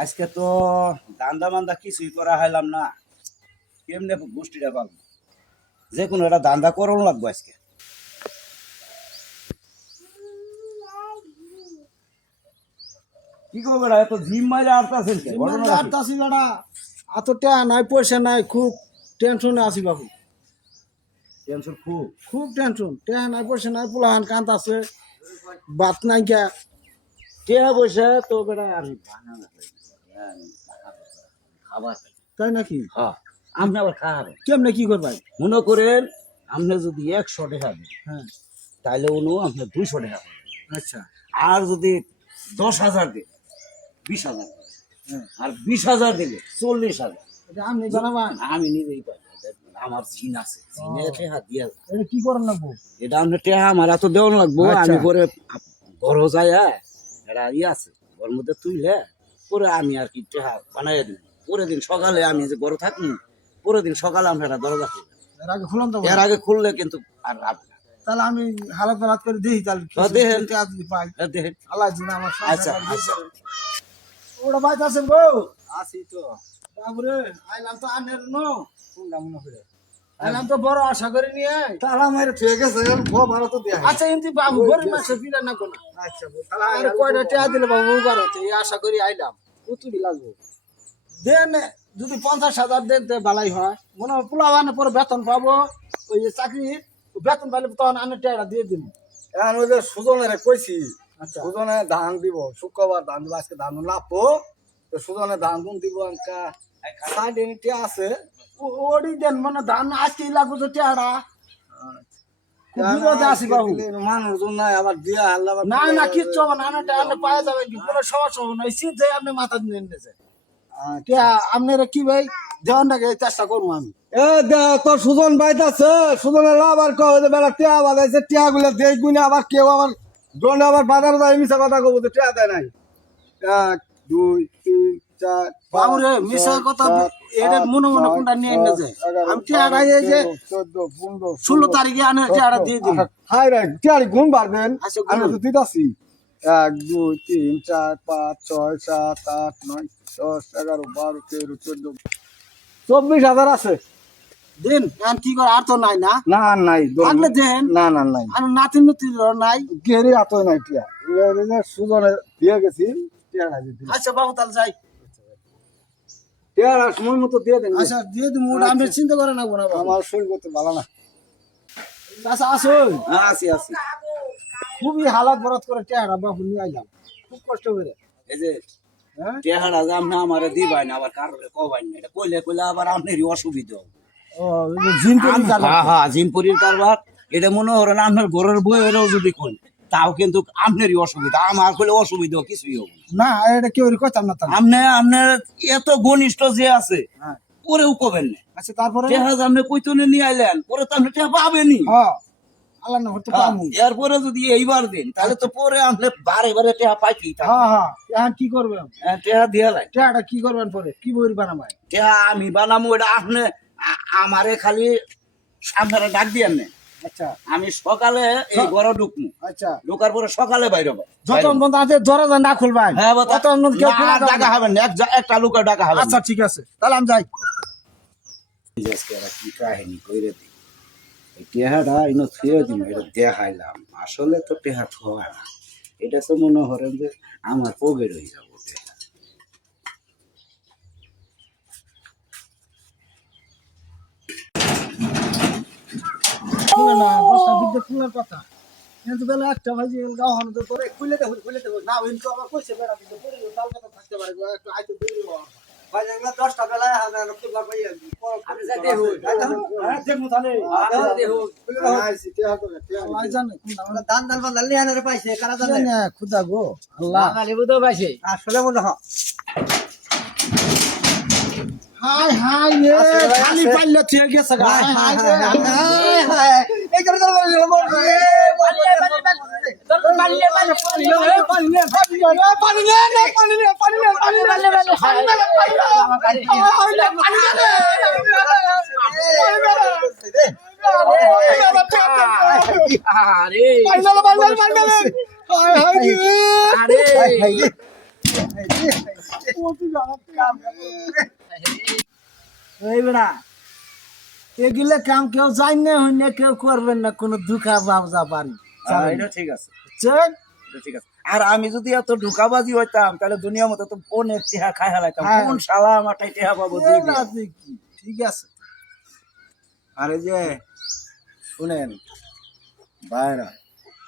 আজকে তো দান্দা মান্দা কিছুই করা হইলাম না, কেমনে গোষ্ঠীটা পাবো? যে কোনো একটা দান্দা করন লাগবো আজকে। কি করবো না, এত জিম মাইলে আটতাছেন কে? ঘটনা কি? আসি বেড়া এত টাকা নাই পয়সা নাই, খুব টেনশনে আছি বাবু। টেনশন খুব। খুব টেনশন, টাকা নাই পয়সা নাই, পোলাহান কান্ত আছে, বাত নাই কে টাকা পয়সা তো বেড়া আর খাবার তাই নাকি? হ্যাঁ, আপনি আবার খাবেন কেমনে কি করবাই? মনে করেন আপনি যদি 100 টাকা দেন হ্যাঁ, তাহলে উনি আপনি 200 টাকা পাবেন। আচ্ছা, আর যদি 10,000 দেন 20,000 পাবেন। হ্যাঁ, আর 20,000 দিলে 40,000। এটা আপনি জানাবেন। আমি নিজেই পাই, আমার জিন আছে, জিনে টেহা দিয়া যায়। এটা কি করেন লাগবো? এটা আপনার টেহা আমার এত দেওয়ান লাগবো। আচ্ছা। আমি পরে ঘর যায় এটা ইয়ে আছে, ঘর মধ্যে তুইলে পরে আমি আর কি টেহা বানাইয়া দিই। পরের দিন সকালে আমি যে ঘরে থাকি, পরের দিন সকালে আমি একটা দরজা খুলি। এর আগে খুলাম তো এর আগে খুললে কিন্তু আর রাখবে না। তাহলে আমি হালাত বালাত করে দেখি তাহলে হ্যাঁ, দেখেন। টাকা যদি পাই। দেখেন। আল্লাহ জিনা আমার আচ্ছা, আচ্ছা। ওটা বাইতে আছেন গো? আসি তো। বাবুরে আইলাম তো আনের নো কোনটা মনে করে আইলাম তো বড় আশা করে নিয়ে তারা মাইরে ঠিক আছে, ভালো তো দেয়া। আচ্ছা এমনি বাবু গরিব মাসে বিরা না কোনো। আচ্ছা, আর কয়টা টাকা দিলে বাবু উবার হতে এই আশা করি আইলাম কতটি লাগবো দেন। যদি 50,000 দেন তো ভালাই হয়, মনে হয় পোলাবানে পরে বেতন পাবো, ওই যে চাকরি বেতন পাইলে তখন আনের টাকাটা দিয়ে দিন। এখন ওই যে সুজনের কইছি, আচ্ছা, সুজনে ধান দিব, শুক্রবার ধান দিব, আজকে ধান লাভবো তো সুজনে ধান গুন দিব। সাইড এনিটি আছে ওডি দেন মানে ধান আজকে লাগবো তো টাকাটা। বিরোধে আছি বাবু। মানুষজন নাই, আবার দিয়া হাল্লা আবার না না কিচ্ছু হবে না, আনাটা আপনি পাওয়া যাবেন কি কোনো সমস্যা হবে না, সিধে আপনি মাথা নিয়ে নিয়েছে। আপনারা কি ভাই দেওয়ানটাকে চেষ্টা করবো আমি। এ তোর সুজন বাইতে আছে, সুজনের লাভ আর কবে বেলা টিয়া বাজাইছে, টিয়া গুলো দেখ গুনে আবার কেউ আবার দোনে আবার বাজার যায় মিশা কথা কব তো টিয়া দেয় নাই। 1 2 3 4 বাবুরে মিশা কথা এটা মনে মনে কোনটা নিয়ে এনে যায়। আমি টিয়াটা এই যে 14 15 16 তারিখে আনে টিয়াটা দিয়ে দিন। হাই রে টিয়ারি ঘুম পারবেন। আচ্ছা, আমি গুনুন। তো দিতাছি 1 2 3 4 5 6 7 8 9 10 11 12 13 14 24,000 আছে। দেন এখন কি করে, আর তো নাই না না আর নাই থাকলে দেন। না না নাই আর নাতিন নতি নাই। গেরি এত নাই টিয়া সুজনে দিয়ে গেছি টিয়া নাই দিদি আচ্ছা বাবু তাহলে যাই। টিয়া সময় মতো দিয়ে দেন। আচ্ছা দিয়ে দিন, ওটা আপনি চিন্তা করেন না বাবু। আমার শরীর করতে ভালো না। আচ্ছা আসুন, আসি আসি। খুবই হালাত বরাত করে টিয়াটা বাবু নিয়ে আইলাম খুব কষ্ট করে। এই যে হ্যাঁ, টেহারা যে আপনি আমারে দিবাই না, আবার কারোর কবাই না, এটা কইলে কইলে আবার আপনারই অসুবিধা হবে। ও জিন করি হ্যাঁ হ্যাঁ, জিনপুরির কারবার। এটা মনে করেন আপনার ঘরের বইয়েরও যদি কই তাও কিন্তু আপনারই অসুবিধা, আমার কইলে অসুবিধা কিছুই হবে না। না এটা কেউ কইতাম না তাহলে। আপনার এত ঘনিষ্ঠ যে আছে হ্যাঁ, পরেও কবেন না। আচ্ছা তারপরে টেহা যে আপনি কইতনে নিয়ে আইলেন, পরে তো আপনি টেহা পাবেনই। হ্যাঁ আল্লাহ না হতে পামু। এরপরে যদি এইবার দিন তাহলে তো পরে আপনি বারে বারে টেহা পাইতেই থাকবেন। হ্যাঁ হ্যাঁ, এখন কি করবেন? টেহা দিয়ে লাই, টিয়াটা কি করবেন পরে, কি বই বানাবাই? টেহা আমি বানাবো, এটা আপনি আমারে খালি সামনে ডাক দিয়েন না। আচ্ছা আমি সকালে এই ঘরে ঢুকবো, আচ্ছা, ঢোকার পরে সকালে বাইরে হবো। যত বন্ধু আছে দরজা না খুলবেন। হ্যাঁ, তত বন্ধু কেউ খোলা যাবে ডাকা না। হবে না, একটা লোক ডাকা হবে না। আচ্ছা ঠিক আছে তাহলে আমি যাই। আজকে এরা কি কাহিনী কইরে দিই, এই টেহাটা ইনো থুয়ে দিন, এটা দেখাইলাম। আসলে তো টেহা থোয়া না, এটা তো মনে করেন যে আমার পকেট হয়ে যাবো টেহা। খুলে না বস্তা বিদ্যে খুলার কথা, কিন্তু বেলা একটা ভাই গাও হানো তো পরে খুলে দেবো না, ওই তো আবার কইছে বেড়া দিতে পরে তাল কথা থাকতে পারে গো, একটু আইতে দেরি হবে। ভাই এগুলা 10টা বেলায় আমরা খুলবা পাই আমি যাই দেহু হ্যাঁ দেখমু তাহলে দেহু আইছি টিয়া করে টিয়া আল্লাহ জানে কোনটা আমরা দান দান বান দালি আনারে পাইছে কারা জানে জানে খুদা গো আল্লাহ খালি বুঝো পাইছে আসলে মনে হয় হাই হাই রে খালি পাইলে ঠিক গেছে গা হাই হাই রে হায় এই করে আরে এই বেড়া এগুলো কাম কেউ জান না হইলে কেউ করবেন না কোনো দুঃখা বাবজা পারি এটা ঠিক আছে, বুঝছেন? এটা ঠিক আছে। আর আমি যদি এত ঢুকাবাজি হইতাম তাহলে দুনিয়ার মতো তো অনেক টেহা খাই হালাইতাম। হ্যাঁ। কোন শালা আমারটাই টেহা পাবো এ দুই দিন। রাজি কি? ঠিক আছে আর এই যে শুনেন ভাইরা,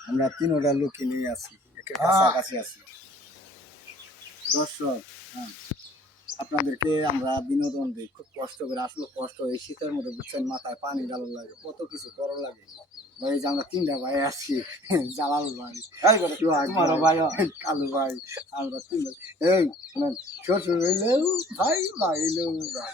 আমরা তিনোটা লোকই নিয়ে আছি, একের কাছাকাছি আছি। দর্শক, আপনাদেরকে আমরা বিনোদন দিই, খুব কষ্ট করে, আসলে কষ্ট এই শীতের মধ্যে বুঝছেন, মাথায় পানি ডালো লাগে, কত কিছু করা লাগে। এই যে আমরা তিনটা ভাই আছি, জালাল ভাই, সোহাগ তোমারও ভাই, ভাই কালু ভাই, আমরা তিন ভাই। এই শোনেন, শ্বশুর হইলেও ভাই, ভাই হইলেও ভাই।